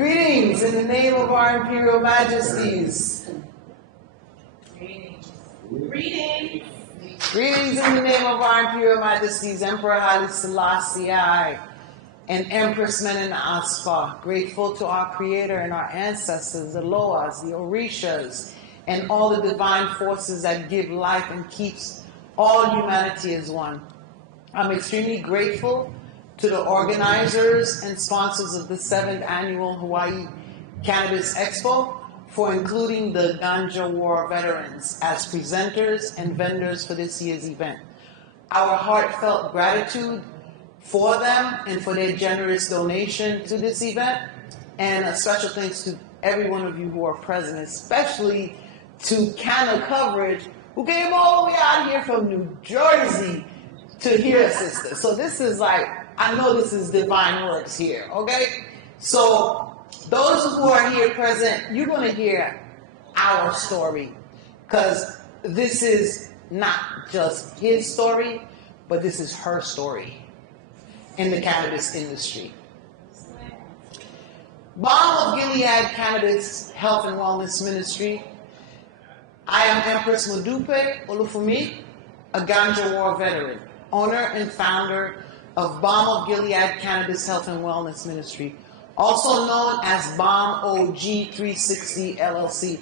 Greetings in the name of our Imperial Majesties. Greetings. Greetings. Greetings in the name of our Imperial Majesties, Emperor Haile Selassie I and Empress Menen Asfa. Grateful to our Creator and our ancestors, the Loas, the Orishas, and all the divine forces that give life and keeps all humanity as one. I'm extremely grateful to the organizers and sponsors of the 7th Annual Hawaii Cannabis Expo for including the Ganja War veterans as presenters and vendors for this year's event. Our heartfelt gratitude for them and for their generous donation to this event, and a special thanks to every one of you who are present, especially to Canna Coverage, who came all the way out here from New Jersey to hear us, sister. So this is like, I know this is divine works here, okay? So those who are here present, you're going to hear our story, because this is not just his story, but this is her story in the cannabis industry. Balm of Gilead Cannabis Health and Wellness Ministry. I am Empress Modupe Olufunmi, a Ganja War veteran, owner and founder of Balm of Gilead Cannabis Health and Wellness Ministry, also known as Balm OG 360 LLC.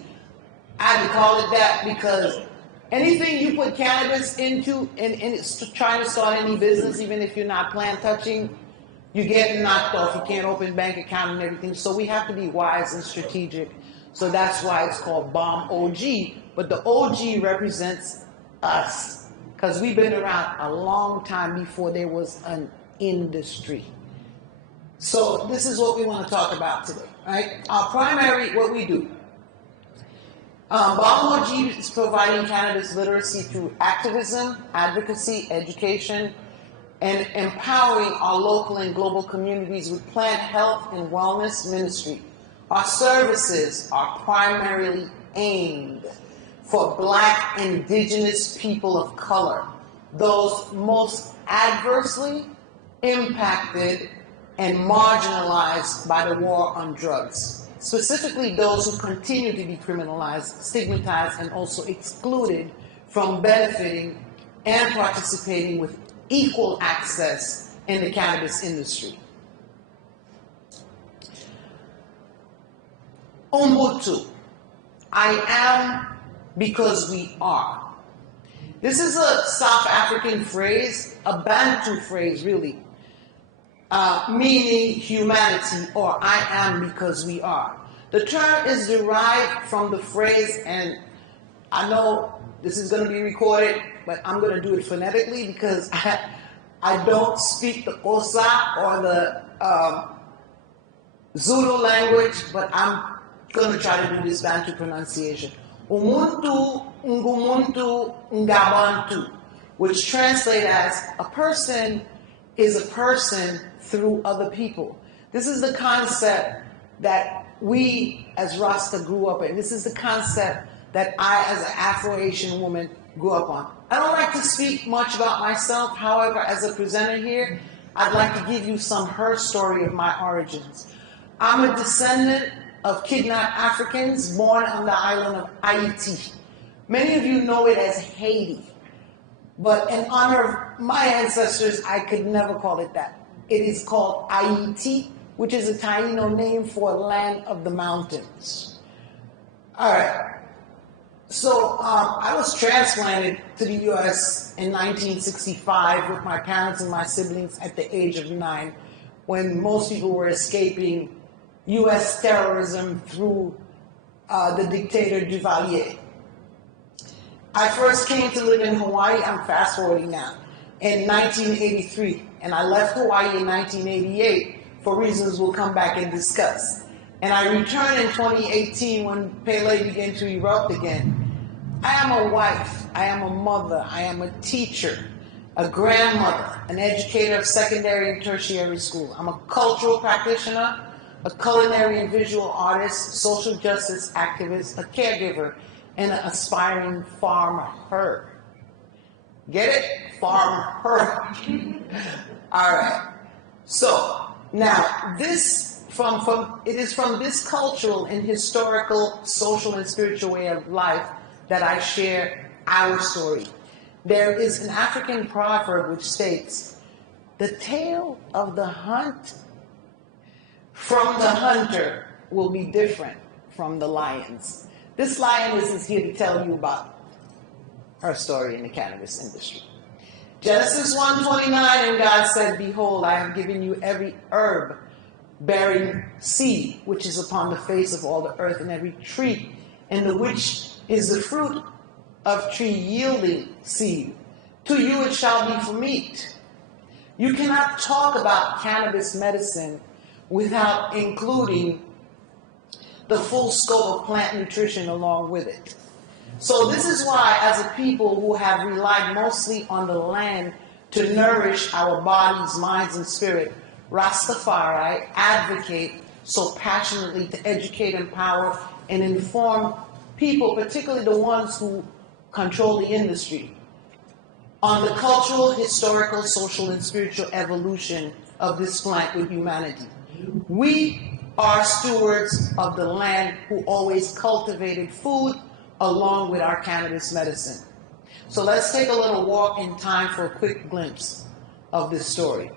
I had to call it that because anything you put cannabis into and it's trying to start any business, even if you're not plant touching, you get knocked off. You can't open bank account and everything. So we have to be wise and strategic. So that's why it's called Balm OG. But the OG represents us, because we've been around a long time before there was an industry. So this is what we want to talk about today, right? Our primary, what we do. Balm OG is providing cannabis literacy through activism, advocacy, education, and empowering our local and global communities with plant health and wellness ministry. Our services are primarily aimed for Black, indigenous people of color, those most adversely impacted and marginalized by the war on drugs, specifically those who continue to be criminalized, stigmatized, and also excluded from benefiting and participating with equal access in the cannabis industry. Ubuntu, I am because we are. This is a South African phrase, a Bantu phrase really, meaning humanity, or I am because we are. The term is derived from the phrase, and I know this is going to be recorded, but I'm going to do it phonetically because I don't speak the Xhosa or the Zulu language, but I'm going to try to do this Bantu pronunciation. Umuntu ngumuntu ngabantu, which translates as a person is a person through other people. This is the concept that we as Rasta grew up in. This is the concept that I, as an Afro-Asian woman, grew up on. I don't like to speak much about myself. However, as a presenter here, I'd like to give you her story of my origins. I'm a descendant of kidnapped Africans born on the island of Haiti. Many of you know it as Haiti, but in honor of my ancestors, I could never call it that. It is called Haiti, which is a Taino name for land of the mountains. All right. So I was transplanted to the U.S. in 1965 with my parents and my siblings at the age of 9, when most people were escaping U.S. terrorism through the dictator Duvalier. I first came to live in Hawaii, I'm fast forwarding now, in 1983, and I left Hawaii in 1988 for reasons we'll come back and discuss. And I returned in 2018 when Pele began to erupt again. I am a wife, I am a mother, I am a teacher, a grandmother, an educator of secondary and tertiary school. I'm a cultural practitioner, a culinary and visual artist, social justice activist, a caregiver, and an aspiring farmer. Get it? Farmer. All right. So now this it is from this cultural and historical, social and spiritual way of life that I share our story. There is an African proverb which states, "The tale of the hunt from the hunter will be different from the lions." This lioness is here to tell you about her story in the cannabis industry. Genesis 1:29, and God said, "Behold, I have given you every herb bearing seed, which is upon the face of all the earth, and every tree, and the which is the fruit of tree yielding seed. To you it shall be for meat." You cannot talk about cannabis medicine without including the full scope of plant nutrition along with it. So this is why, as a people who have relied mostly on the land to nourish our bodies, minds, and spirit, Rastafari advocate so passionately to educate, empower, and inform people, particularly the ones who control the industry, on the cultural, historical, social, and spiritual evolution of this plant with humanity. We are stewards of the land who always cultivated food along with our cannabis medicine. So let's take a little walk in time for a quick glimpse of this story.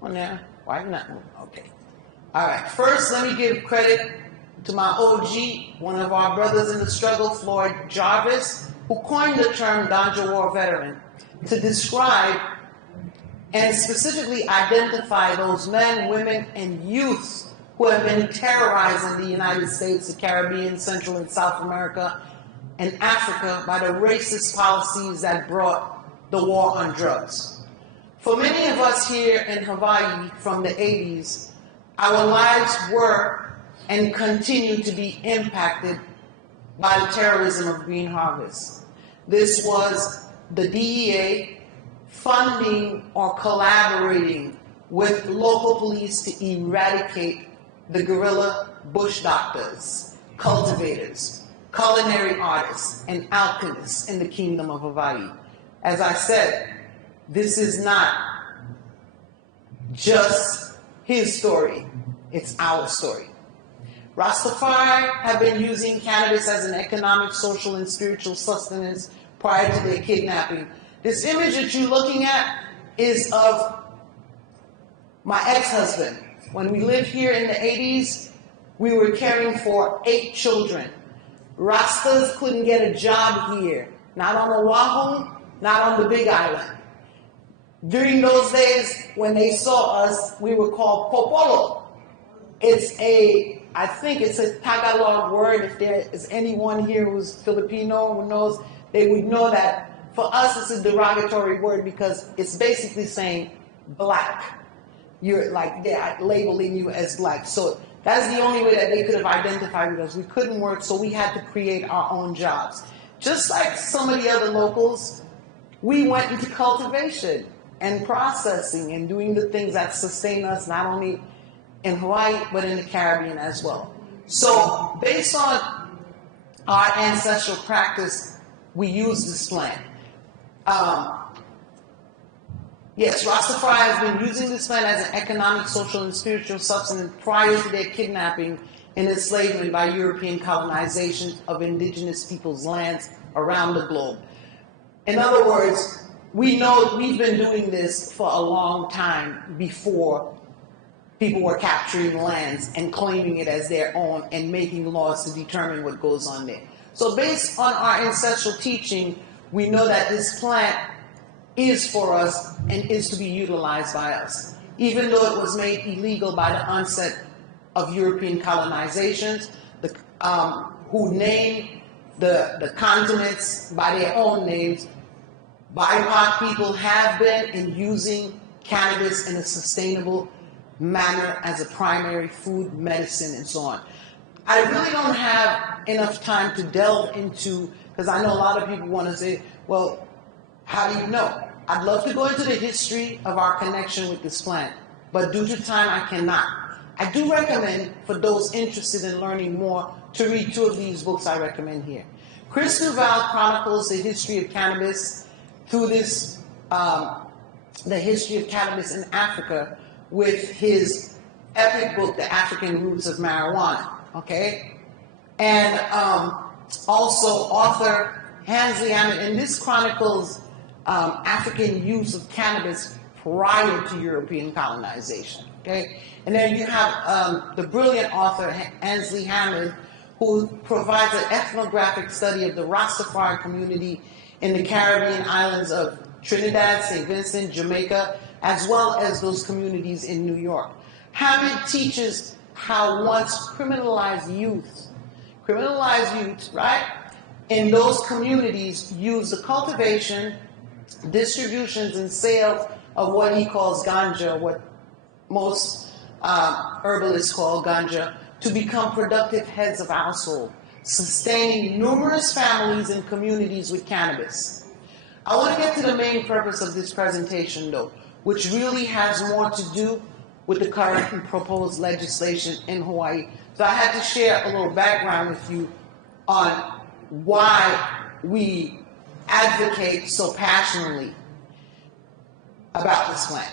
On there? Why not? Okay. All right. First, let me give credit to my OG, one of our brothers in the struggle, Floyd Jarvis, who coined the term Ganja War veteran to describe and specifically identify those men, women, and youths who have been terrorizing the United States, the Caribbean, Central and South America, and Africa by the racist policies that brought the war on drugs. For many of us here in Hawaii from the 80s, our lives were and continue to be impacted by the terrorism of Green Harvest. This was the DEA funding or collaborating with local police to eradicate the guerrilla bush doctors, cultivators, culinary artists, and alchemists in the Kingdom of Hawaii. As I said, this is not just his story, it's our story. Rastafari have been using cannabis as an economic, social, and spiritual sustenance prior to their kidnapping. This image that you're looking at is of my ex-husband. When we lived here in the 80s, we were caring for 8 children. Rastas couldn't get a job here, not on Oahu, not on the Big Island. During those days, when they saw us, we were called popolo. I think it's a Tagalog word. If there is anyone here who's Filipino who knows, they would know that for us it's a derogatory word because it's basically saying black. You're like, they're labeling you as black. So that's the only way that they could have identified with us. We couldn't work, so we had to create our own jobs. Just like some of the other locals, we went into cultivation and processing and doing the things that sustain us not only in Hawaii, but in the Caribbean as well. So based on our ancestral practice, we use this plant. Yes, Rastafari has been using this plant as an economic, social, and spiritual substance prior to their kidnapping and enslavement by European colonization of indigenous peoples' lands around the globe. In other words, we know we've been doing this for a long time before people were capturing lands and claiming it as their own and making laws to determine what goes on there. So based on our ancestral teaching, we know that this plant is for us and is to be utilized by us. Even though it was made illegal by the onset of European colonizations, who named the continents by their own names, BIPOC people have been in using cannabis in a sustainable manner as a primary food, medicine, and so on. I really don't have enough time to delve into, because I know a lot of people want to say, well, how do you know? I'd love to go into the history of our connection with this plant, but due to time, I cannot. I do recommend, for those interested in learning more, to read 2 of these books I recommend here. Chris Duval chronicles the history of cannabis through this, the history of cannabis in Africa, with his epic book, The African Roots of Marijuana, okay? And also author Hansley Hammond, and this chronicles African use of cannabis prior to European colonization, okay? And then you have the brilliant author Hansley Hammond, who provides an ethnographic study of the Rastafari community in the Caribbean islands of Trinidad, St. Vincent, Jamaica, as well as those communities in New York. Hammond teaches how once criminalized youth, right, in those communities use the cultivation, distributions, and sales of what he calls ganja, what most herbalists call ganja, to become productive heads of household, sustaining numerous families and communities with cannabis. I want to get to the main purpose of this presentation, though, which really has more to do with the current and proposed legislation in Hawaii. So I had to share a little background with you on why we advocate so passionately about this plan.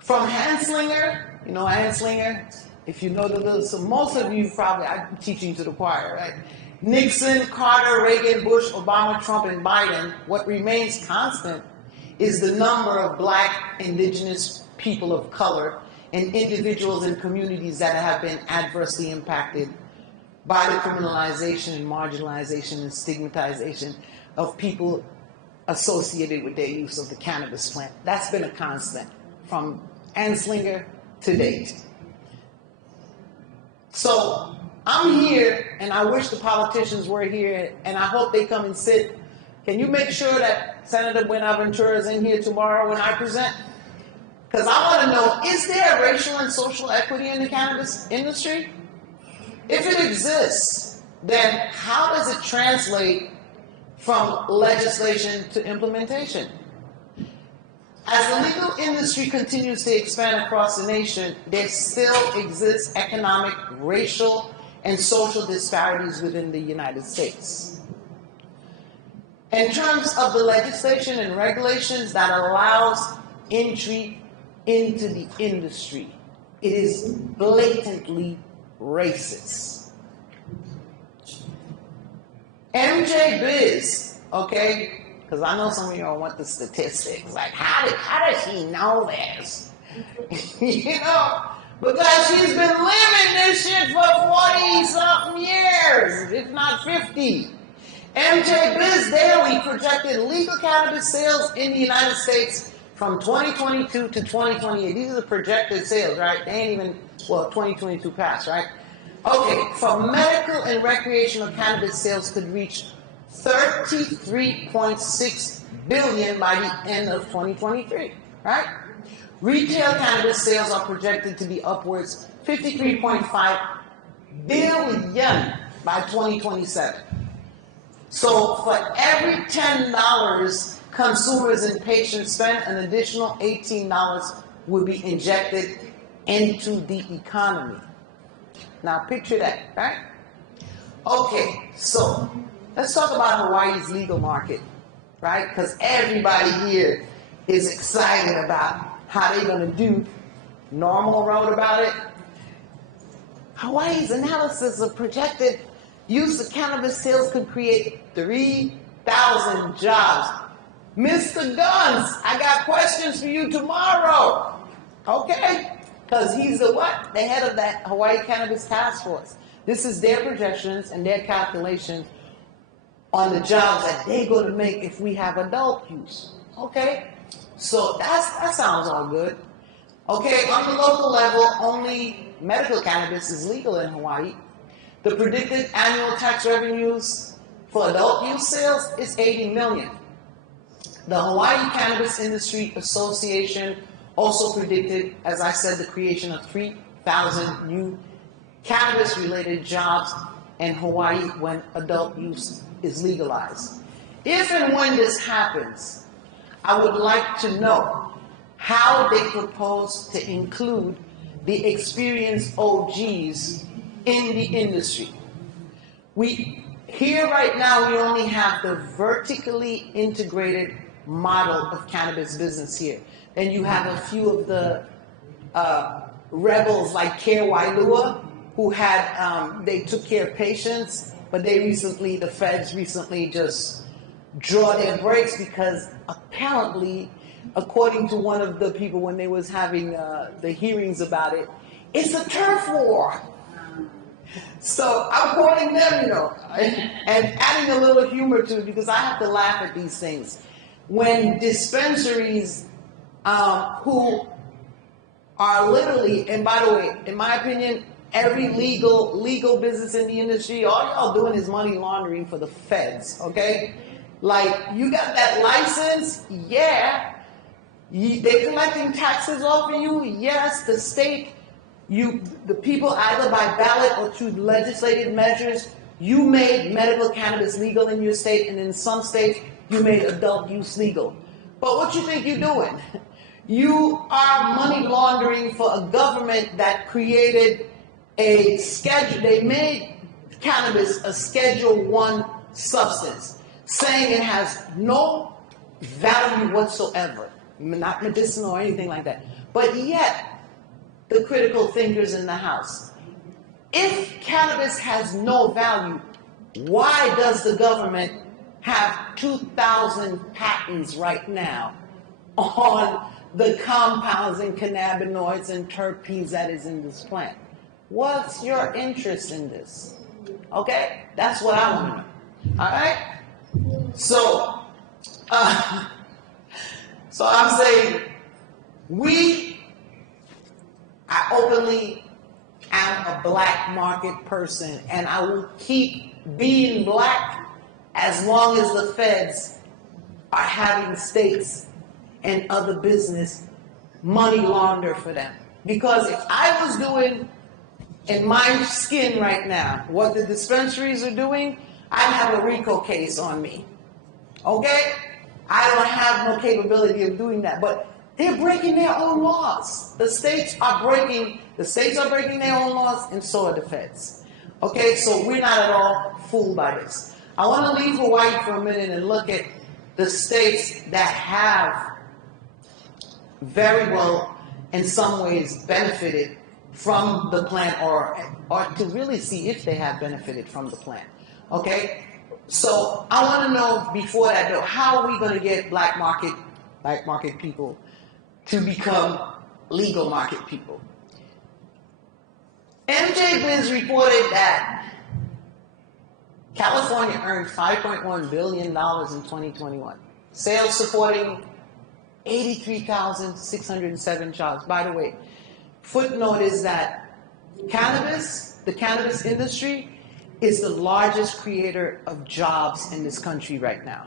From Hanslinger, you know Hanslinger? If you know the little, so most of you probably, I'm teaching to the choir, right? Nixon, Carter, Reagan, Bush, Obama, Trump, and Biden, what remains constant is the number of Black, indigenous people of color and individuals and communities that have been adversely impacted by the criminalization and marginalization and stigmatization of people associated with their use of the cannabis plant. That's been a constant from Anslinger to date. So I'm here, and I wish the politicians were here, and I hope they come and sit. Can you make sure that Senator Buenaventura is in here tomorrow when I present? Because I want to know, is there racial and social equity in the cannabis industry? If it exists, then how does it translate from legislation to implementation? As the legal industry continues to expand across the nation, there still exists economic, racial, and social disparities within the United States. In terms of the legislation and regulations that allows entry into the industry, it is blatantly racist. MJ Biz, okay, because I know some of y'all want the statistics, like how does she know this? You know, because she's been living this shit for 40-something years, if not 50. MJ Biz Daily projected legal cannabis sales in the United States from 2022 to 2028. These are the projected sales, right? They ain't even, well, 2022 passed, right? Okay, for medical and recreational cannabis sales could reach $33.6 billion by the end of 2023, right? Retail cannabis sales are projected to be upwards $53.5 billion by 2027. So for every $10 consumers and patients spend, an additional $18 would be injected into the economy. Now picture that, right? Okay, so let's talk about Hawaii's legal market, right? Because everybody here is excited about how they're going to do. Normal wrote about it. Hawaii's analysis of projected use of cannabis sales could create 3,000 jobs. Mr. Guns, I got questions for you tomorrow. Okay? Because he's the what? The head of that Hawaii Cannabis Task Force. This is their projections and their calculations on the jobs that they're going to make if we have adult use. Okay? So that sounds all good. Okay, on the local level, only medical cannabis is legal in Hawaii. The predicted annual tax revenues for adult use sales is $80 million. The Hawaii Cannabis Industry Association also predicted, as I said, the creation of 3,000 new cannabis-related jobs in Hawaii when adult use is legalized. If and when this happens, I would like to know how they propose to include the experienced OGs in the industry. Here right now, we only have the vertically integrated model of cannabis business here. Then you have a few of the rebels like Care Wailua, who had, they took care of patients, but the feds recently just draw their brakes because apparently, according to one of the people when they was having the hearings about it, it's a turf war. So I'm quoting them, and adding a little humor to it because I have to laugh at these things. When dispensaries who are literally, and by the way, in my opinion, every legal business in the industry, all y'all doing is money laundering for the feds, okay? Like, you got that license? Yeah. They're collecting taxes off of you? Yes. The state, the people either by ballot or through legislative measures, you made medical cannabis legal in your state, and in some states, you made adult use legal. But what you think you're doing? You are money laundering for a government that created a schedule. They made cannabis a Schedule I substance, saying it has no value whatsoever, not medicinal or anything like that. But yet, the critical thinkers in the House, if cannabis has no value, why does the government have 2,000 patents right now on the compounds and cannabinoids and terpenes that is in this plant? What's your interest in this? Okay? That's what I want to know. All right? So I'm saying I openly am a black market person, and I will keep being black as long as the feds are having states and other business money launder for them. Because if I was doing in my skin right now what the dispensaries are doing, I'd have a RICO case on me. Okay? I don't have no capability of doing that. But they're breaking their own laws. The states are breaking their own laws, and so are the feds. Okay, so we're not at all fooled by this. I want to leave Hawaii for a minute and look at the states that have very well, in some ways, benefited from the plant, or to really see if they have benefited from the plant. Okay, so I want to know before that though, how are we going to get black market people to become legal market people? MJ Biz reported that California earned $5.1 billion in 2021. Sales supporting 83,607 jobs. By the way, footnote is that the cannabis industry is the largest creator of jobs in this country right now.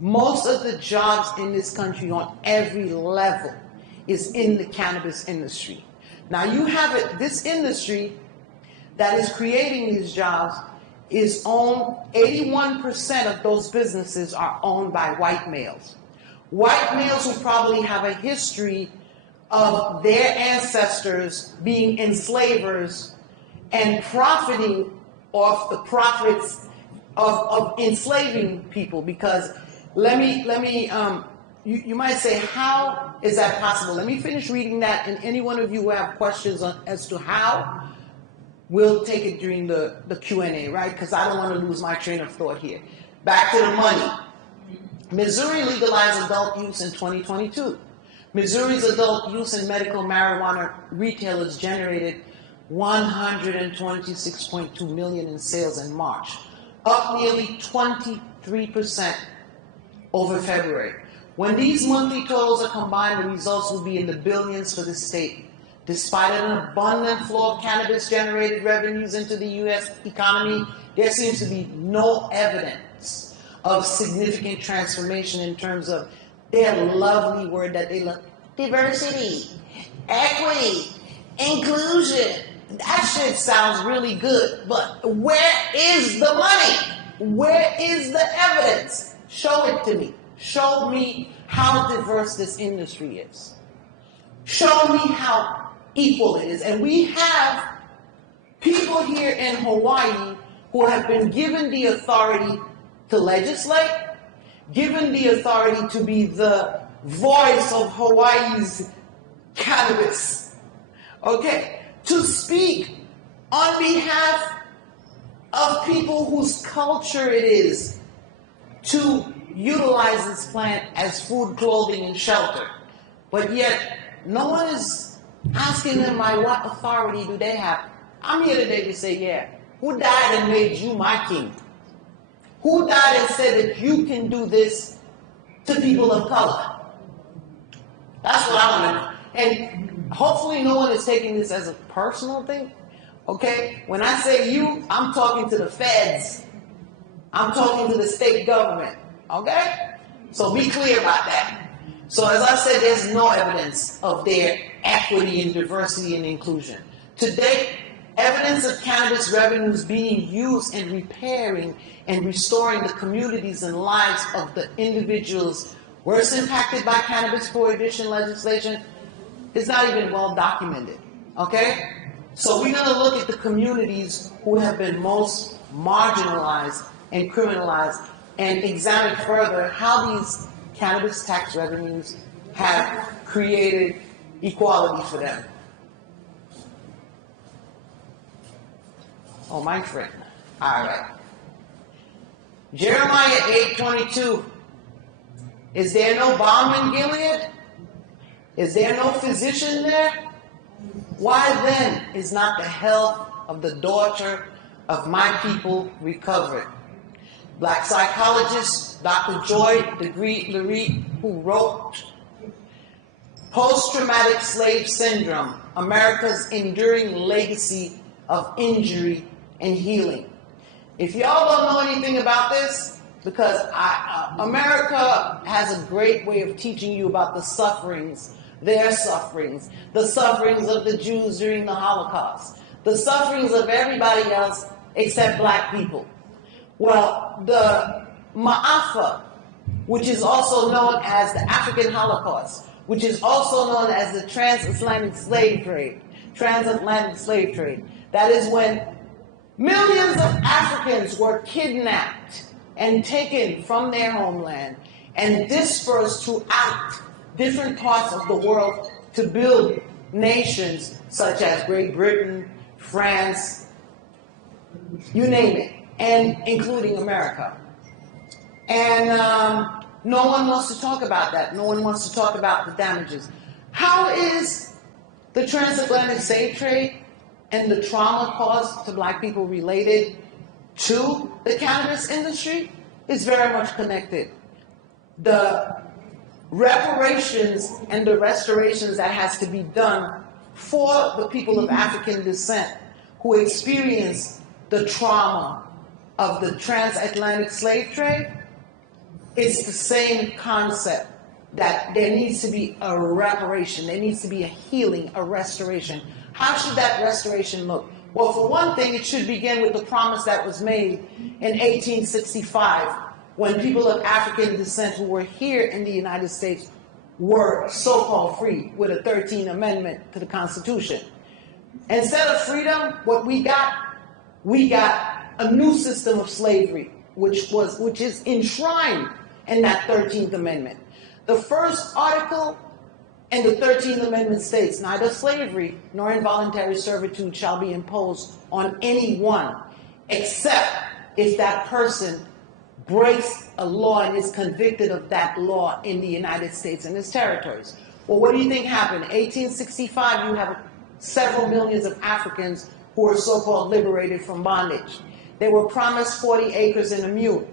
Most of the jobs in this country on every level is in the cannabis industry. Now you have it, this industry that is creating these jobs is owned, 81% of those businesses are owned by white males. White males who probably have a history of their ancestors being enslavers and profiting off the profits of enslaving people. Because you might say, how is that possible? Let me finish reading that, and any one of you who have questions as to how, we'll take it during the Q&A, right? Because I don't want to lose my train of thought here. Back to the money. Missouri legalized adult use in 2022. Missouri's adult use and medical marijuana retailers generated $126.2 million in sales in March, up nearly 23% over February. When these monthly totals are combined, the results will be in the billions for the state. Despite an abundant flow of cannabis-generated revenues into the U.S. economy, there seems to be no evidence of significant transformation in terms of their lovely word that they love: diversity, equity, inclusion. That shit sounds really good, but where is the money? Where is the evidence? Show it to me. Show me how diverse this industry is. Show me how equal it is. And we have people here in Hawaii who have been given the authority to legislate, given the authority to be the voice of Hawaii's cannabis okay, to speak on behalf of people whose culture it is to utilize this plant as food, clothing, and shelter. But yet, no one is asking them by what authority do they have. I'm here today to say, yeah, who died and made you my king? Who died and said that you can do this to people of color? That's what I want to know. And hopefully no one is taking this as a personal thing. Okay? When I say you, I'm talking to the feds. I'm talking to the state government. Okay? So be clear about that. So as I said, there's no evidence of their equity and diversity and inclusion. To date, evidence of cannabis revenues being used in repairing and restoring the communities and lives of the individuals worst impacted by cannabis prohibition legislation is not even well documented. Okay? So we're going to look at the communities who have been most marginalized and criminalized and examine further how these cannabis tax revenues have created equality for them. Oh, my friend. All right. Jeremiah 8:22. Is there no balm in Gilead? Is there no physician there? Why then is not the health of the daughter of my people recovered? Black psychologist Dr. Joy DeGree, who wrote Post-Traumatic Slave Syndrome, America's Enduring Legacy of Injury and Healing. If y'all don't know anything about this, because America has a great way of teaching you about the sufferings, their sufferings, the sufferings of the Jews during the Holocaust, the sufferings of everybody else except black people. Well, the Ma'afa, which is also known as the African Holocaust, which is also known as the transatlantic slave trade, that is when millions of Africans were kidnapped and taken from their homeland and dispersed throughout different parts of the world to build nations such as Great Britain, France, you name it, and including America. And no one wants to talk about that. No one wants to talk about the damages. How is the transatlantic slave trade and the trauma caused to black people related to the cannabis industry? Is very much connected. The reparations and the restorations that has to be done for the people of African descent who experienced the trauma of the transatlantic slave trade, it's the same concept that there needs to be a reparation, there needs to be a healing, a restoration. How should that restoration look? Well, for one thing, it should begin with the promise that was made in 1865 when people of African descent who were here in the United States were so-called free with a 13th Amendment to the Constitution. Instead of freedom, what we got a new system of slavery, which is enshrined in that 13th Amendment. The first article in the 13th Amendment states, neither slavery nor involuntary servitude shall be imposed on anyone except if that person breaks a law and is convicted of that law in the United States and its territories. Well, what do you think happened? In 1865, you have several millions of Africans who were so-called liberated from bondage. They were promised 40 acres and a mule.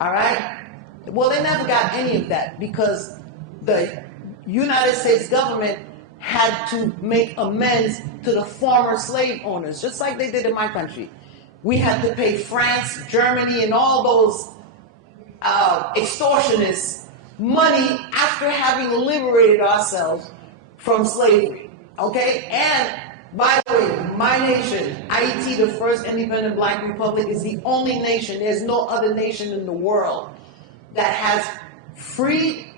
All right? Well, they never got any of that because the United States government had to make amends to the former slave owners, just like they did in my country. We had to pay France, Germany, and all those extortionists money after having liberated ourselves from slavery. Okay? And by the way, my nation, Haiti, the first independent black republic, is the only nation, there's no other nation in the world that has freed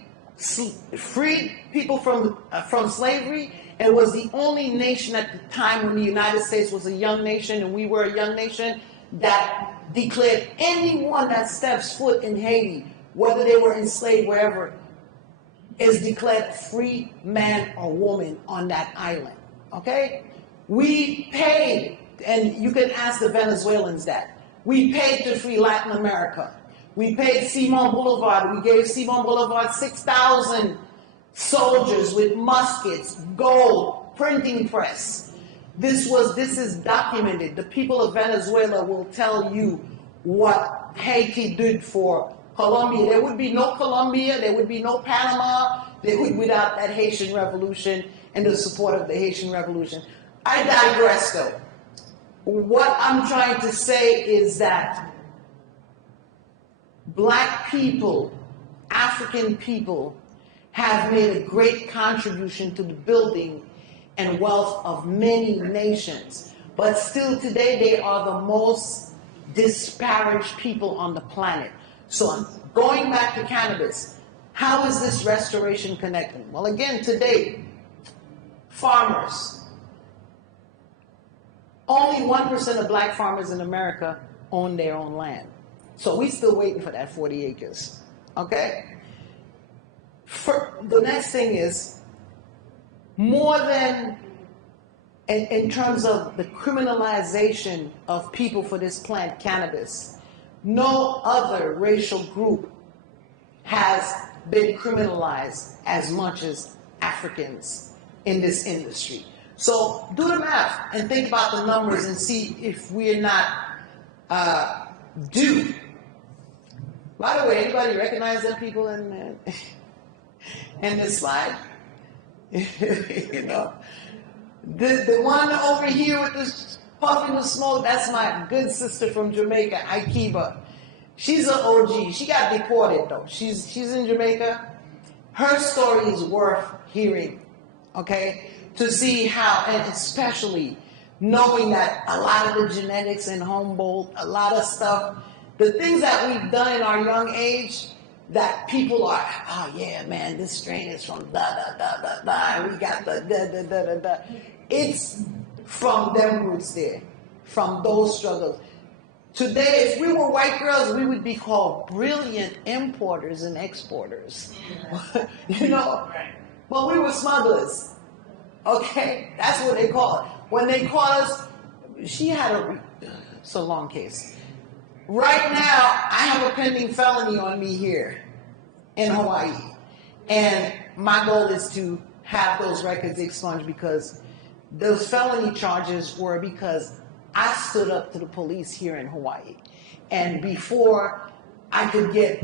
people from slavery, and was the only nation at the time when the United States was a young nation and we were a young nation that declared anyone that steps foot in Haiti, whether they were enslaved wherever, is declared free man or woman on that island. okay? We paid, and you can ask the Venezuelans that. We paid to free Latin America. We paid Simon Boulevard. We gave Simon Boulevard 6,000 soldiers with muskets, gold, printing press. This is documented. The people of Venezuela will tell you what Haiti did for Colombia. There would be no Colombia, there would be no Panama, without that Haitian Revolution and the support of the Haitian Revolution. I digress though. What I'm trying to say is that Black people, African people, have made a great contribution to the building and wealth of many nations. But still today, they are the most disparaged people on the planet. So going back to cannabis, how is this restoration connected? Well, again, today, farmers. Only 1% of Black farmers in America own their own land. So we're still waiting for that 40 acres, okay? The next thing is, more than, in terms of the criminalization of people for this plant, cannabis, no other racial group has been criminalized as much as Africans in this industry. So do the math and think about the numbers and see if we're not due. By the way, anybody recognize them people in this slide? You know, the one over here with this puffing with smoke, that's my good sister from Jamaica, Aikiba. She's an OG. She got deported though. She's in Jamaica. Her story is worth hearing, okay? To see how, and especially knowing that a lot of the genetics in Humboldt, a lot of stuff, the things that we've done in our young age, that people are, oh yeah, man, this strain is from da-da-da-da-da, and we got the da-da-da-da-da. It's from them roots there, from those struggles. Today, if we were white girls, we would be called brilliant importers and exporters. You know, but we were smugglers. Okay, that's what they call it. When they call us, it's a long case. Right now, I have a pending felony on me here in Hawaii. And my goal is to have those records expunged because those felony charges were because I stood up to the police here in Hawaii. And before I could get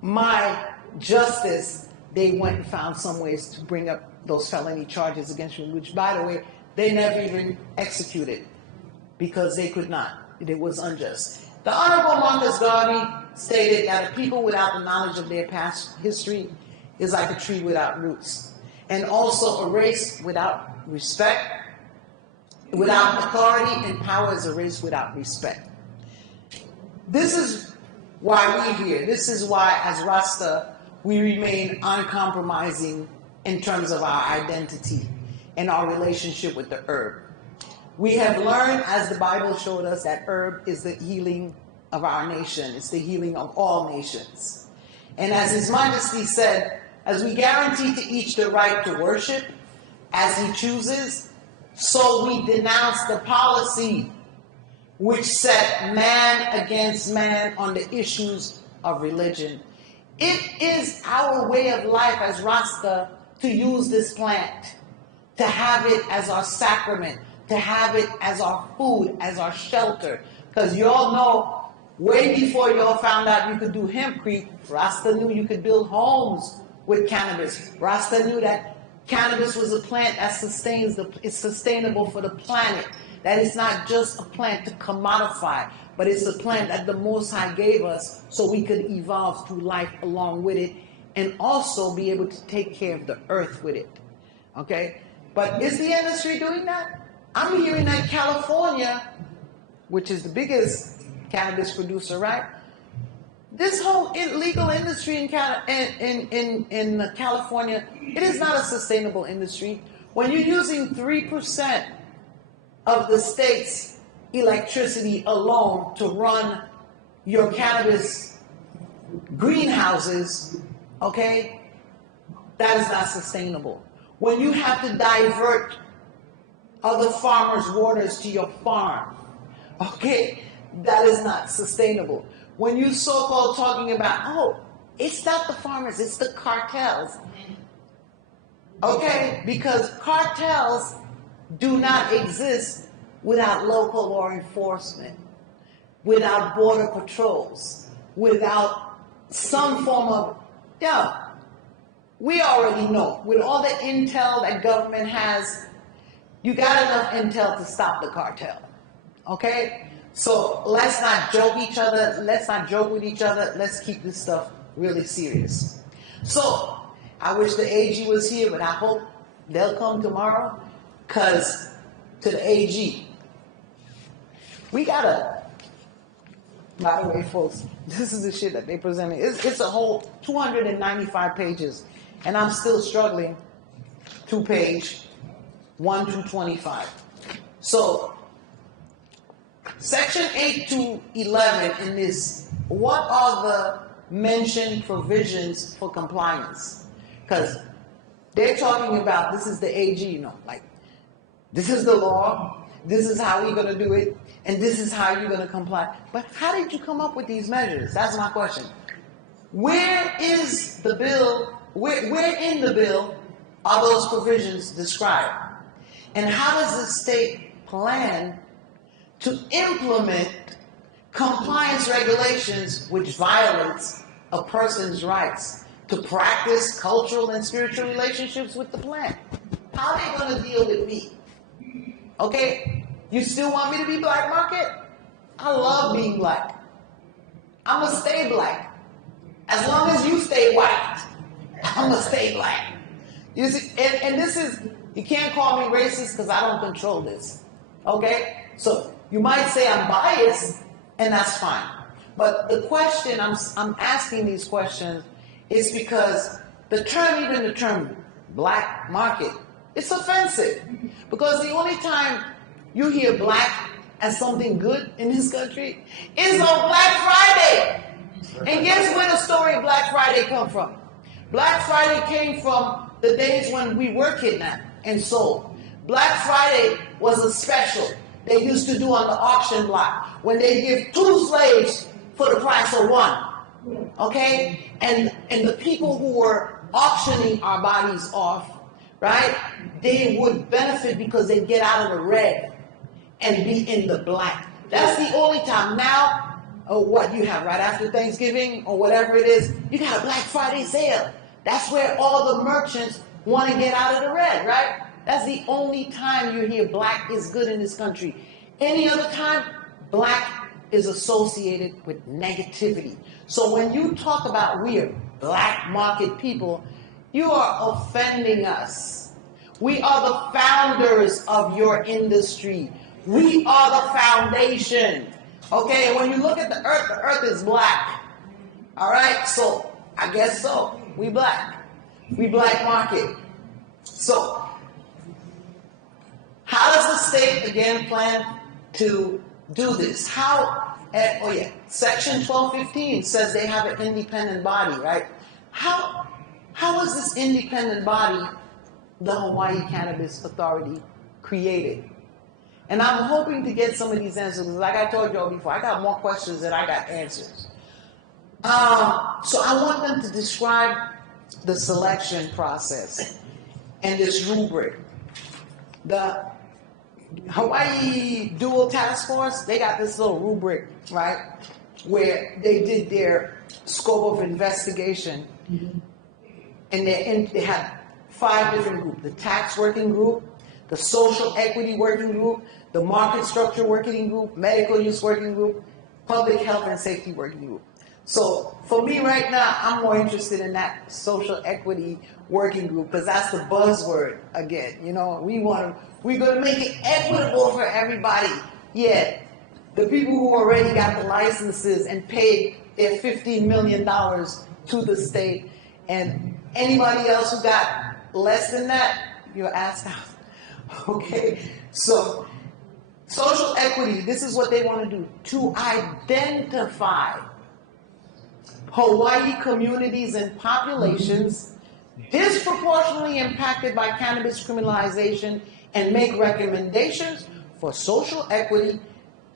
my justice, they went and found some ways to bring up those felony charges against me, which, by the way, they never even executed because they could not. It was unjust. The Honorable Marcus Garvey stated that a people without the knowledge of their past history is like a tree without roots. And also a race without respect, without authority and power is a race without respect. This is why we're here. This is why, as Rasta, we remain uncompromising in terms of our identity and our relationship with the herb. We have learned, as the Bible showed us, that herb is the healing of our nation. It's the healing of all nations. And as His Majesty said, as we guarantee to each the right to worship as he chooses, so we denounce the policy which set man against man on the issues of religion. It is our way of life as Rasta to use this plant, to have it as our sacrament, to have it as our food, as our shelter. Because y'all know, way before y'all found out you could do hempcrete, Rasta knew you could build homes with cannabis. Rasta knew that cannabis was a plant that is sustainable for the planet. That it's not just a plant to commodify, but it's a plant that the Most High gave us so we could evolve through life along with it and also be able to take care of the earth with it. Okay? But is the industry doing that? I'm hearing that California, which is the biggest cannabis producer, right? This whole illegal industry in California, it is not a sustainable industry. When you're using 3% of the state's electricity alone to run your cannabis greenhouses, okay, that is not sustainable. When you have to divert other farmers' waters to your farm. Okay? That is not sustainable. When you so-called talking about, oh, it's not the farmers, it's the cartels. Okay? Because cartels do not exist without local law enforcement, without border patrols, without some form of, we already know. With all the intel that government has, you got enough intel to stop the cartel. Okay? So let's not joke each other. Let's not joke with each other. Let's keep this stuff really serious. So I wish the AG was here, but I hope they'll come tomorrow. Because to the AG, we gotta, by the way, folks, this is the shit that they presented. It's a whole 295 pages, and I'm still struggling to page 1 to 25. So, section 8 to 11 in this, what are the mentioned provisions for compliance? Because they're talking about, this is the AG, like, this is the law, this is how we're going to do it, and this is how you're going to comply. But how did you come up with these measures? That's my question. Where is the bill, where in the bill are those provisions described? And how does the state plan to implement compliance regulations which violates a person's rights to practice cultural and spiritual relationships with the plant? How are they going to deal with me? Okay, you still want me to be black market? I love being black. I'm going to stay black. As long as you stay white, I'm going to stay black. You see, and this is, you can't call me racist because I don't control this. Okay? So you might say I'm biased, and that's fine. But the question, I'm asking these questions is because the term black market, it's offensive. Because the only time you hear black as something good in this country is on Black Friday. And guess where the story of Black Friday come from? Black Friday came from the days when we were kidnapped and sold. Black Friday was a special they used to do on the auction block when they give 2 slaves for the price of 1. Okay? And the people who were auctioning our bodies off, right, they would benefit because they'd get out of the red and be in the black. That's the only time. Now, what you have right after Thanksgiving or whatever it is, you got a Black Friday sale. That's where all the merchants want to get out of the red, right? That's the only time you hear black is good in this country. Any other time, black is associated with negativity. So when you talk about we are black market people, you are offending us. We are the founders of your industry. We are the foundation. Okay, and when you look at the earth is black. All right, so I guess so. We black. We black market. So, how does the state, again, plan to do this? Section 1215 says they have an independent body, right? How was this independent body, the Hawaii Cannabis Authority, created? And I'm hoping to get some of these answers. Like I told y'all before, I got more questions than I got answers. So I want them to describe the selection process and this rubric. The Hawaii Dual Task Force, they got this little rubric, right, where they did their scope of investigation. And they had 5 different groups: the tax working group, the social equity working group, the market structure working group, medical use working group, public health and safety working group. So for me right now, I'm more interested in that social equity working group because that's the buzzword again. You know, we're going to make it equitable for everybody. Yeah, the people who already got the licenses and paid their $15 million to the state, and anybody else who got less than that, you're asked out. Okay, so social equity, this is what they want to do, to identify Hawaii communities and populations disproportionately impacted by cannabis criminalization and make recommendations for social equity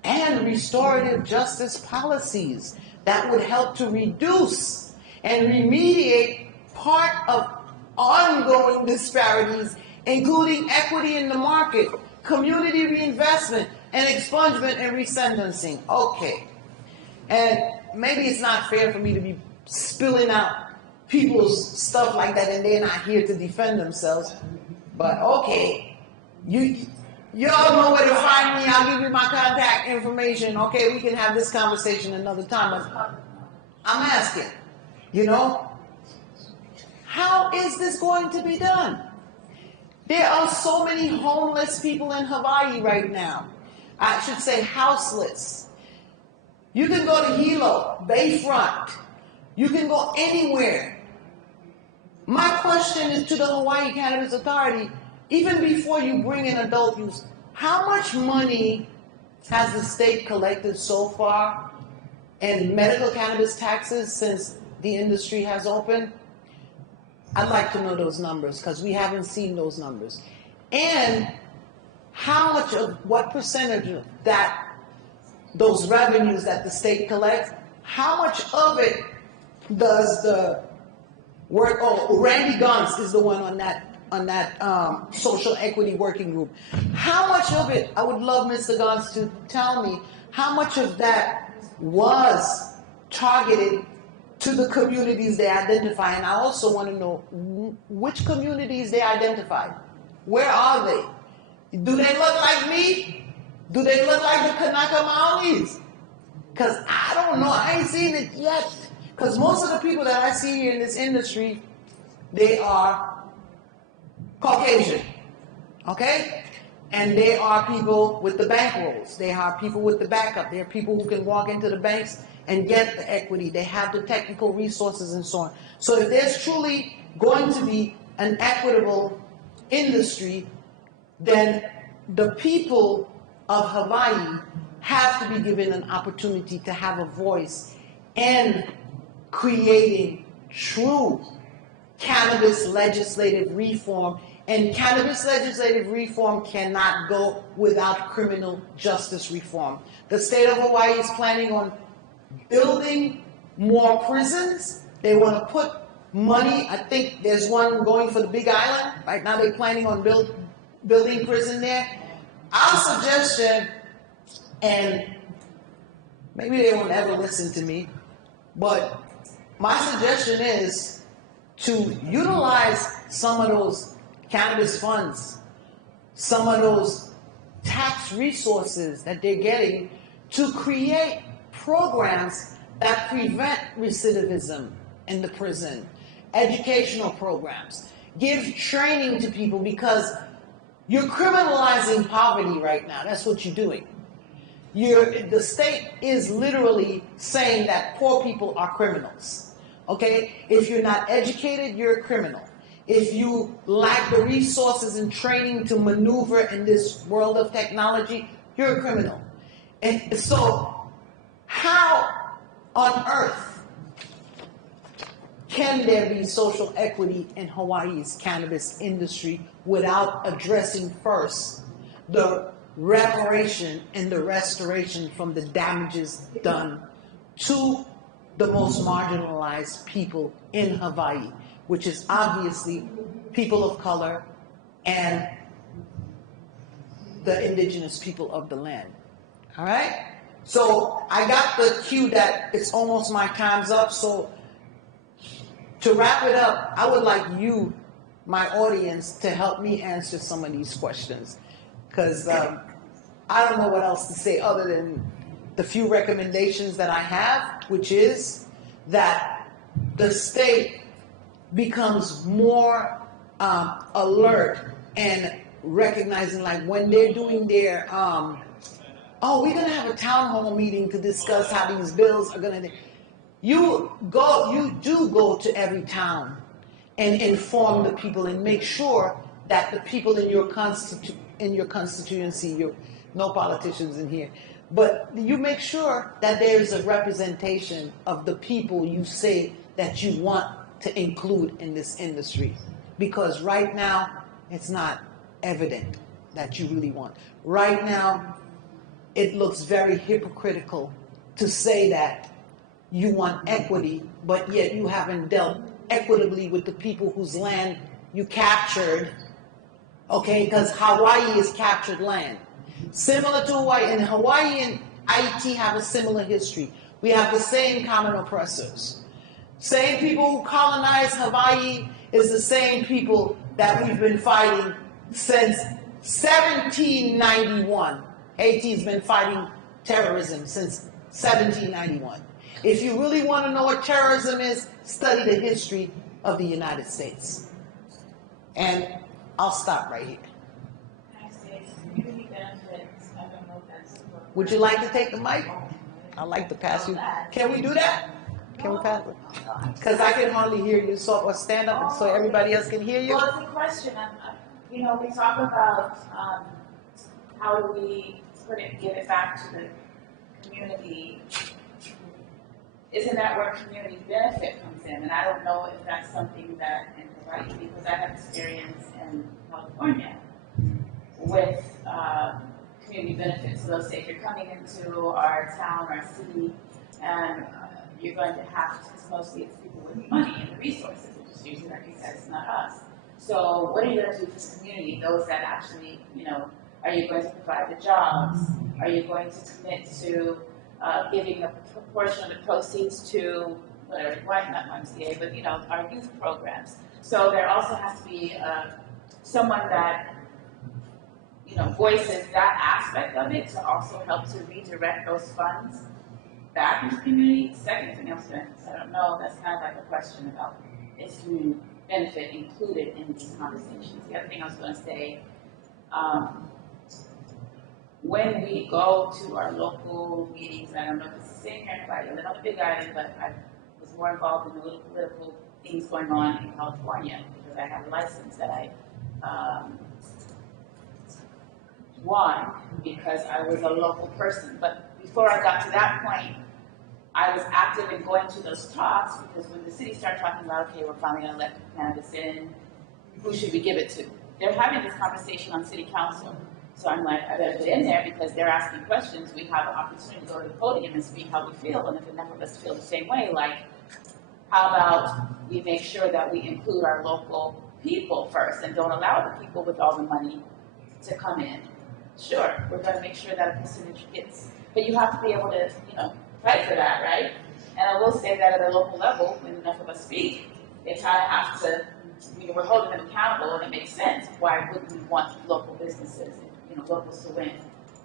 and restorative justice policies that would help to reduce and remediate part of ongoing disparities, including equity in the market, community reinvestment, and expungement and resentencing. Okay. And maybe it's not fair for me to be spilling out people's stuff like that and they're not here to defend themselves. But okay, y'all know where to find me. I'll give you my contact information. Okay, we can have this conversation another time. But I'm asking, how is this going to be done? There are so many homeless people in Hawaii right now. I should say houseless. You can go to Hilo, Bayfront. You can go anywhere. My question is to the Hawaii Cannabis Authority, even before you bring in adult use, how much money has the state collected so far in medical cannabis taxes since the industry has opened? I'd like to know those numbers because we haven't seen those numbers. And how much of what percentage of those revenues that the state collects, how much of it does the work? Oh, Randy Guns is the one on that social equity working group. How much of it? I would love Mr. Guns to tell me how much of that was targeted to the communities they identify, and I also want to know which communities they identified. Where are they? Do they look like me? Do they look like the Kanaka Maoris? Because I don't know. I ain't seen it yet. Because most of the people that I see here in this industry, they are Caucasian. Okay? And they are people with the bankrolls. They are people with the backup. They are people who can walk into the banks and get the equity. They have the technical resources and so on. So if there's truly going to be an equitable industry, then the people of Hawaii have to be given an opportunity to have a voice in creating true cannabis legislative reform. And cannabis legislative reform cannot go without criminal justice reform. The state of Hawaii is planning on building more prisons. They want to put money. I think there's one going for the Big Island. Right now they're planning on building prison there. Our suggestion, and maybe they won't ever listen to me, but my suggestion is to utilize some of those cannabis funds, some of those tax resources that they're getting to create programs that prevent recidivism in the prison, educational programs, give training to people, because you're criminalizing poverty right now. That's what you're doing. The state is literally saying that poor people are criminals. Okay? If you're not educated, you're a criminal. If you lack the resources and training to maneuver in this world of technology, you're a criminal. And so, how on earth can there be social equity in Hawaii's cannabis industry without addressing first the reparation and the restoration from the damages done to the most marginalized people in Hawaii, which is obviously people of color and the indigenous people of the land. All right? So I got the cue that it's almost my time's up. So to wrap it up, I would like you, my audience, to help me answer some of these questions. Because I don't know what else to say other than the few recommendations that I have, which is that the state becomes more alert and recognizing, like when they're doing their, we're going to have a town hall meeting to discuss how these bills are going to, you do go to every town and inform the people and make sure that the people in your constituency, no politicians in here, but you make sure that there's a representation of the people you say that you want to include in this industry. Because right now, it's not evident that you really want. Right now, it looks very hypocritical to say that you want equity, but yet you haven't dealt equitably with the people whose land you captured, okay? Because Hawaii is captured land. Similar to Hawaii, and Hawaii and Haiti have a similar history. We have the same common oppressors. Same people who colonized Hawaii is the same people that we've been fighting since 1791. Haiti's been fighting terrorism since 1791. If you really want to know what terrorism is, study the history of the United States. And I'll stop right here. Would you like to take the mic? I'd like to pass you. Can we do that? Can we pass it? Because I can hardly hear you, so or stand up so everybody else can hear you. Well, it's a question. We talk about how do we give it back to the community. Isn't that where community benefit comes in? And I don't know if that's something that in Hawaii, because I have experience in California with community benefits. So let's say if you're coming into our town or city and you're going to have to, mostly it's people with money and the resources, which is usually, like you said, it's not us. So what are you going to do for the community, those that actually, are you going to provide the jobs? Are you going to commit to giving a proportion of the proceeds to whatever, not YMCA, but our youth programs? So there also has to be someone that voices that aspect of it to also help to redirect those funds back into the community. Second thing I don't know, that's kind of like a question about is community benefit included in these conversations. The other thing I was going to say, when we go to our local meetings, I don't know if it's the same here in Hawaii, I live on the Big Island, but I was more involved in the little political things going on in California because I have a license that I won because I was a local person. But before I got to that point, I was active in going to those talks because when the city started talking about, okay, we're finally going to let cannabis in, who should we give it to? They're having this conversation on city council. So I'm like, I better get in there because they're asking questions. We have an opportunity to go to the podium and speak how we feel. And if enough of us feel the same way, like, how about we make sure that we include our local people first and don't allow the people with all the money to come in? Sure, we're going to make sure that a percentage gets, but you have to be able to, fight for that, right? And I will say that at a local level, when enough of us speak, they kind of have to, we're holding them accountable, and it makes sense. Why wouldn't we want local businesses, locals to win?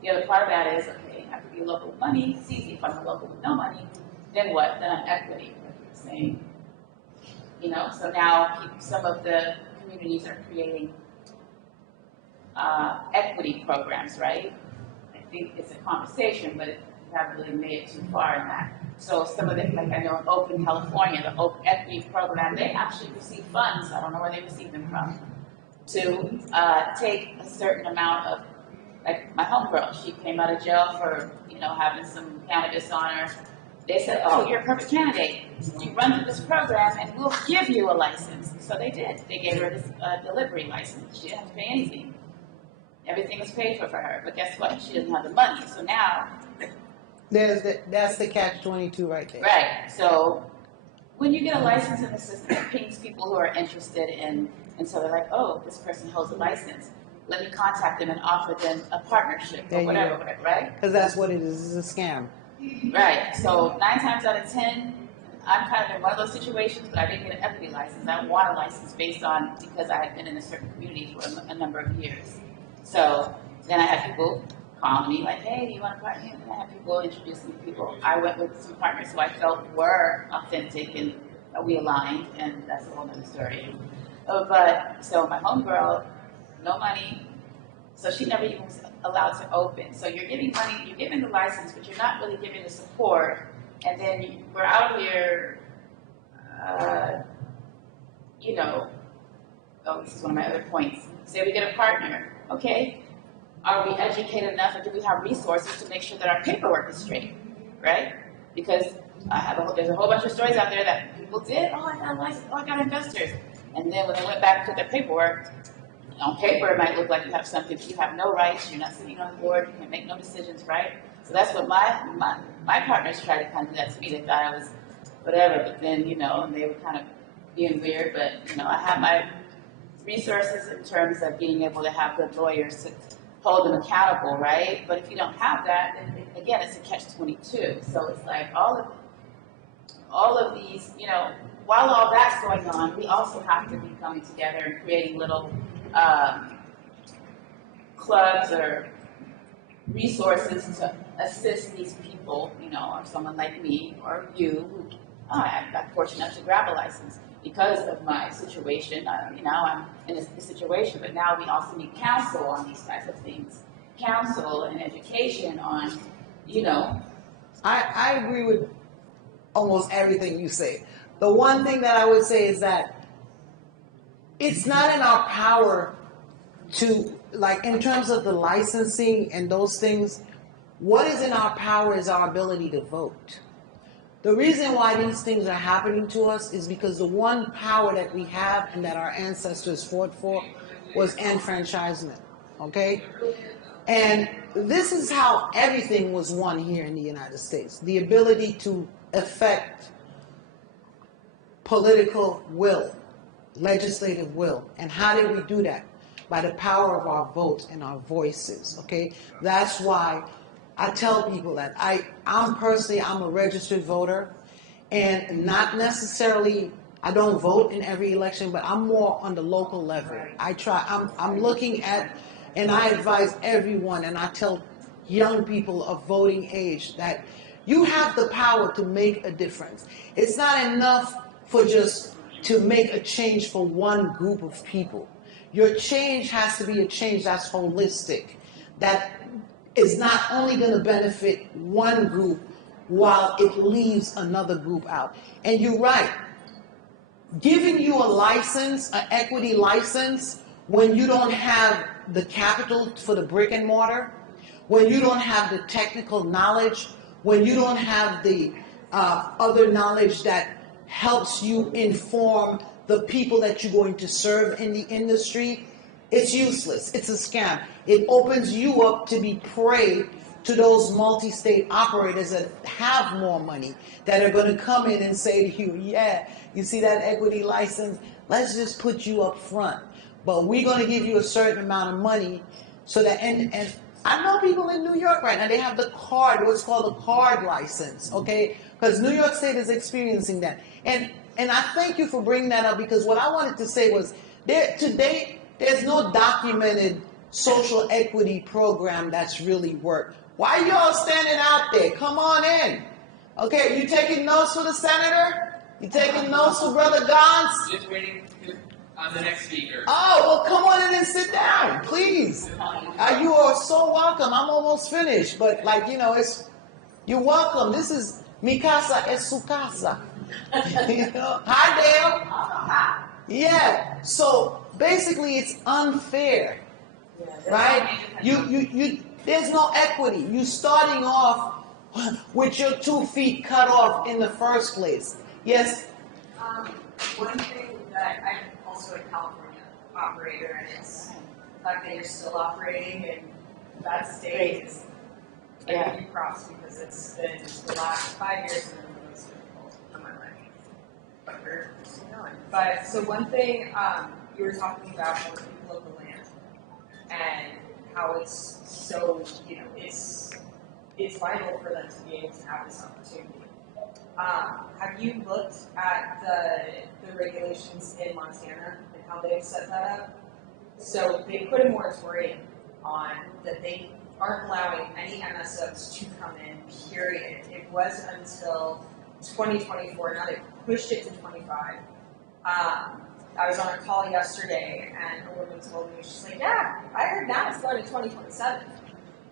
The other part of that is, okay, I have to be local with money. It's easy if I'm a local with no money. Then what? Then I'm equity, like you were saying. So now some of the communities are creating equity programs, right? I think it's a conversation, but we haven't really made it too far in that. So some of it, like I know in Oakland, California, the Oak Equity Program, they actually receive funds, I don't know where they receive them from, to take a certain amount of, like my homegirl, she came out of jail for, having some cannabis on her. They said, oh, you're a perfect candidate. You run through this program and we'll give you a license. So they did. They gave her this delivery license. She didn't have to pay anything. Everything was paid for her. But guess what? She doesn't have the money. So now... That's the catch-22 right there. Right. So when you get a license in the system, it pings people who are interested in, and so they're like, oh, this person holds a license. Let me contact them and offer them a partnership or whatever, right? Because that's what it is. It's a scam. Right. So 9 times out of 10, I'm kind of in one of those situations, but I didn't get an equity license. I want a license because I had been in a certain community for a number of years. So then I had people calling me like, hey, do you want to partner? And I had people introducing people. I went with some partners who I felt were authentic and we aligned, and that's a whole other story. But so my homegirl, no money, so she never even was allowed to open. So you're giving money, you're giving the license, but you're not really giving the support. And then we're out here, oh, this is one of my other points. Say we get a partner, okay? Are we educated enough, or do we have resources to make sure that our paperwork is straight, right? Because there's a whole bunch of stories out there that people did. Oh, I got a license. Oh, I got investors. And then when they went back to their paperwork, on paper it might look like you have something, but you have no rights. You're not sitting on the board. You can make no decisions, right? So that's what my partners tried to kind of do that to me. They thought I was whatever, but then, you know, they were kind of being weird. But, you know, I have my resources in terms of being able to have good lawyers to hold them accountable, right? But if you don't have that, then again, it's a catch-22. So it's like all of these, you know, while all that's going on, we also have to be coming together and creating little clubs or resources to assist these people, you know, or someone like me or you, who I got fortunate enough to grab a license because of my situation. You know, I'm in a situation, but now we also need counsel on these types of things, counsel and education on, you know. I agree with almost everything you say. The one thing that I would say is that it's not in our power to, like, in terms of the licensing and those things, what is in our power is our ability to vote. The reason why these things are happening to us is because the one power that we have and that our ancestors fought for was enfranchisement, okay? And this is how everything was won here in the United States. The ability to affect political will, legislative will. And how did we do that? By the power of our votes and our voices, okay? That's why I tell people that I'm a registered voter, and not necessarily, I don't vote in every election, but I'm more on the local level. I'm looking at, and I advise everyone, and I tell young people of voting age that you have the power to make a difference. It's not enough for just to make a change for one group of people. Your change has to be a change that's holistic, that is not only going to benefit one group while it leaves another group out. And you're right, giving you a license, an equity license, when you don't have the capital for the brick and mortar, when you don't have the technical knowledge, when you don't have the other knowledge that helps you inform the people that you're going to serve in the industry, it's useless. It's a scam. It opens you up to be prey to those multi-state operators that have more money, that are going to come in and say to you, yeah, you see that equity license? Let's just put you up front. But we're going to give you a certain amount of money so that, and I know people in New York right now, they have the card, what's called a card license, okay? Because New York State is experiencing that. And I thank you for bringing that up, because what I wanted to say was, today, there's no documented social equity program that's really worked. Why are y'all standing out there? Come on in. Okay, you taking notes for the senator? You taking notes for Brother Gons? Just waiting on the next speaker. Oh, well, come on in and sit down, please. You are so welcome. I'm almost finished, but you're welcome. This is mi casa es su casa. You know? Hi, Dale. Yeah. So basically, it's unfair, right? You. There's no equity. You starting off with your 2 feet cut off in the first place. Yes. One thing that I'm also a California operator, and it's the fact that you're still operating in that state is I give you props, because it's been the last 5 years have been the most difficult of my life. But we're still going. But so one thing you were talking about how the people of the land and how it's so, it's vital for them to be able to have this opportunity. Have you looked at the regulations in Montana and how they've set that up? So they put a moratorium on that they aren't allowing any MSOs to come in, period. It was until 2024. Now they've pushed it to 25. I was on a call yesterday, and a woman told me, she's like, yeah, I heard now it's going to 2027.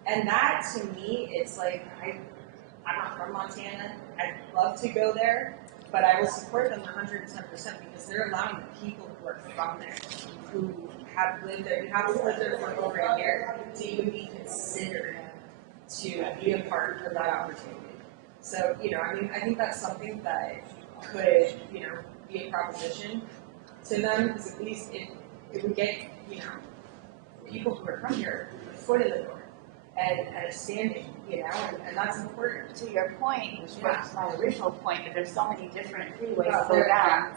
And that, to me, it's like, I'm not from Montana. I'd love to go there, but I will support them 110% because they're allowing the people who are from there, who have lived there, who haven't lived there for over a year, to even be considered to be a part of that opportunity. So, I think that's something that could, be a proposition to them, because at least if we get, people who are from here, a foot in the door, and a standing, and that's important. To your point, which was my original point, that there's so many different freeways to go there- down.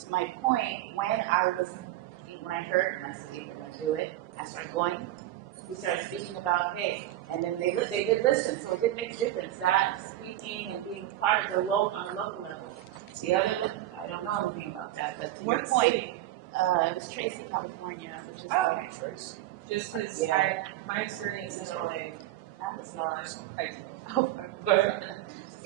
To my point, when I heard, and I said, we're going to do it, I started going, we started speaking about, hey, and then they did listen, so it did make a difference, that speaking and being part of the on a local level. The other, I don't know anything about that, but to your What point, city? it was Tracy, California, which is Tracy. Just because my experience in LA was not ideal.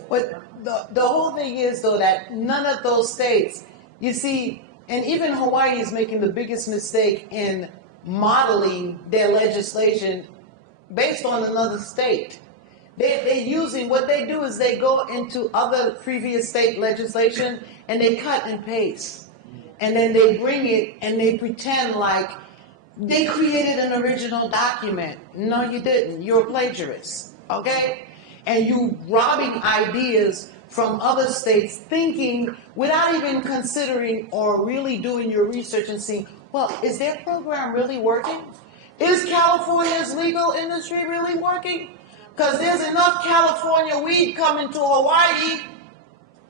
But the whole thing is, though, that none of those states, you see, and even Hawaii is making the biggest mistake in modeling their legislation based on another state. They're using, what they do is they go into other previous state legislation and they cut and paste. And then they bring it and they pretend like they created an original document. No, you didn't. You're a plagiarist, okay? And you robbing ideas from other states, thinking without even considering or really doing your research and seeing, well, is their program really working? Is California's legal industry really working? Because there's enough California weed coming to Hawaii,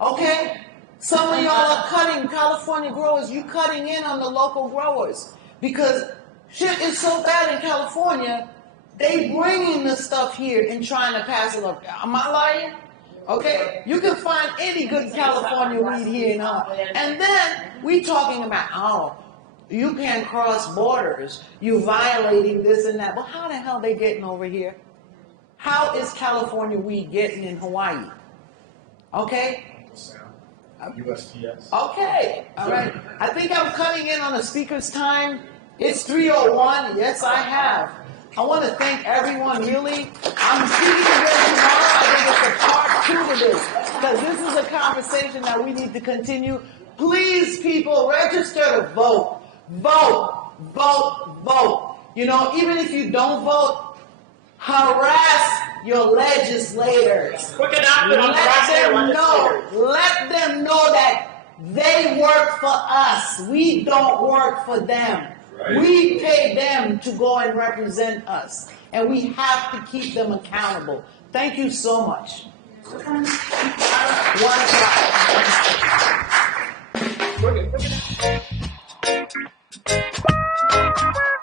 okay? Some of y'all are cutting, California growers, you cutting in on the local growers. Because shit is so bad in California, they bringing the stuff here and trying to pass it up. Am I lying? Okay? You can find any good California weed here now. And then we talking about, you can't cross borders. You violating this and that. Well, how the hell they getting over here? How is California weed getting in Hawaii? Okay? USPS. Okay. All right. I think I'm cutting in on the speaker's time. It's 3:01. Yes, I have. I want to thank everyone, really. I'm speaking again tomorrow. I think it's a part 2 to this, because this is a conversation that we need to continue. Please, people, register to vote. Vote, vote, vote. Even if you don't vote, harass your legislators. Let them know that they work for us. We don't work for them. Right. We pay them to go and represent us. And we have to keep them accountable. Thank you so much. 1 o'clock.